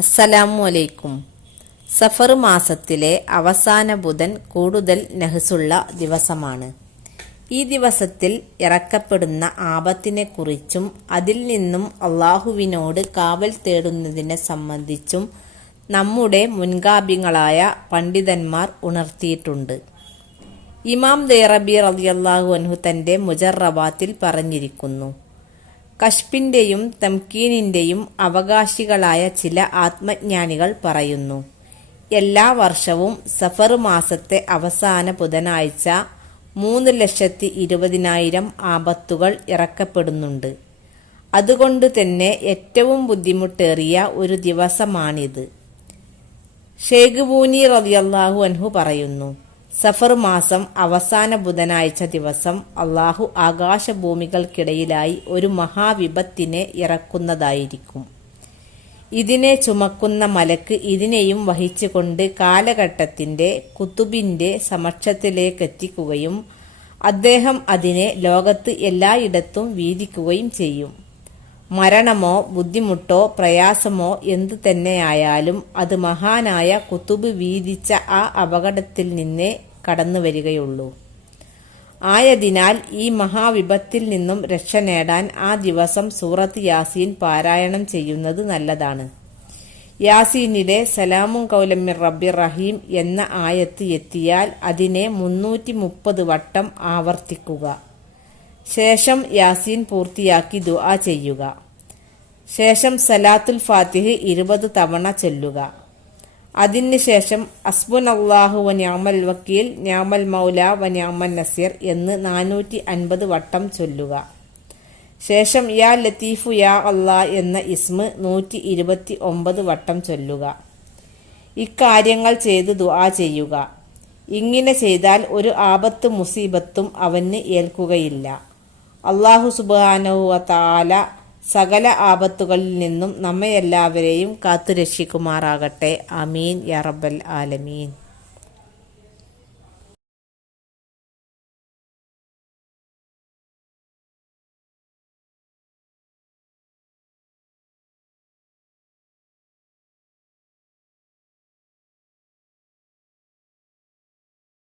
അസ്സലാമു അലൈക്കും. സഫർ മാസത്തിലെ അവസാന ബുധൻ കൂടുതൽ നഹ്സുള്ള ദിവസമാണ്. ഈ ദിവസത്തിൽ ഇറക്കപ്പെടുന്ന ആപത്തിനെക്കുറിച്ചും അതിൽ നിന്നും അള്ളാഹുവിനോട് കാവൽ തേടുന്നതിനെ സംബന്ധിച്ചും നമ്മുടെ മുൻഗാമികളായ പണ്ഡിതന്മാർ ഉണർത്തിയിട്ടുണ്ട്. ഇമാം ദൈറബി റളിയല്ലാഹു അൻഹു തൻ്റെ മുജറബാത്തിൽ പറഞ്ഞിരിക്കുന്നു, കശ്ഫിൻ്റെയും തംകീനിൻ്റെയും അവകാശികളായ ചില ആത്മജ്ഞാനികൾ പറയുന്നു, എല്ലാ വർഷവും സഫർ മാസത്തെ അവസാന ബുധനാഴ്ച 3,20,000 ആപത്തുകൾ ഇറക്കപ്പെടുന്നുണ്ട്. അതുകൊണ്ട് തന്നെ ഏറ്റവും ബുദ്ധിമുട്ടേറിയ ഒരു ദിവസമാണിത്. ഷേഖ്ബൂനി റളിയല്ലാഹു അൻഹു പറയുന്നു, സഫർ മാസം അവസാന ബുധനാഴ്ച ദിവസം അള്ളാഹു ആകാശഭൂമികൾക്കിടയിലായി ഒരു മഹാവിപത്തിനെ ഇറക്കുന്നതായിരിക്കും. ഇതിനെ ചുമക്കുന്ന മലക്ക് ഇതിനെയും വഹിച്ചുകൊണ്ട് കാലഘട്ടത്തിൻ്റെ കുത്തുബിൻ്റെ സമക്ഷത്തിലേക്കെത്തിക്കുകയും അദ്ദേഹം അതിനെ ലോകത്ത് എല്ലായിടത്തും വീതിക്കുകയും ചെയ്യും. മരണമോ ബുദ്ധിമുട്ടോ പ്രയാസമോ എന്തു തന്നെയായാലും അത് മഹാനായ കുത്തുബ് വീതിച്ച ആ അപകടത്തിൽ നിന്നേ കടന്നു വരികയുള്ളൂ. ആയതിനാൽ ഈ മഹാവിപത്തിൽ നിന്നും രക്ഷ നേടാൻ ആ ദിവസം സൂറത്ത് യാസീൻ പാരായണം ചെയ്യുന്നത് നല്ലതാണ്. യാസീനിലെ സലാമുൻ ഖൗലൻ മിർ റബ്ബിർ റഹീം എന്ന ആയത്ത് എത്തിയാൽ അതിനെ 330 വട്ടം ആവർത്തിക്കുക. ശേഷം യാസീൻ പൂർത്തിയാക്കി ദുആ ചെയ്യുക. ശേഷം സലാത്തുൽ ഫാത്തിഹ് 20 തവണ ചൊല്ലുക. അതിന് ശേഷം ഹസ്ബുനല്ലാഹു വ നിഅമൽ വക്കീൽ, നിഅമൽ മൗല വ നിഅമൻ നസീർ എന്ന് 450 വട്ടം ചൊല്ലുക. ശേഷം യാ ലത്തീഫു യാ അല്ലാ എന്ന ഇസ്മ് 129 വട്ടം ചൊല്ലുക. ഇക്കാര്യങ്ങൾ ചെയ്ത് ദുആ ചെയ്യുക. ഇങ്ങനെ ചെയ്താൽ ഒരു ആപത്ത് മുസീബത്തും അവന് ഏൽക്കുകയില്ല. അല്ലാഹു സുബ്ഹാനഹു വ തആല സകല ആപത്തുകളിൽ നിന്നും നമ്മയെല്ലാവരെയും കാത്തുരക്ഷിക്കുമാറാകട്ടെ. ആമീൻ യാ റബ്ബൽ ആലമീൻ.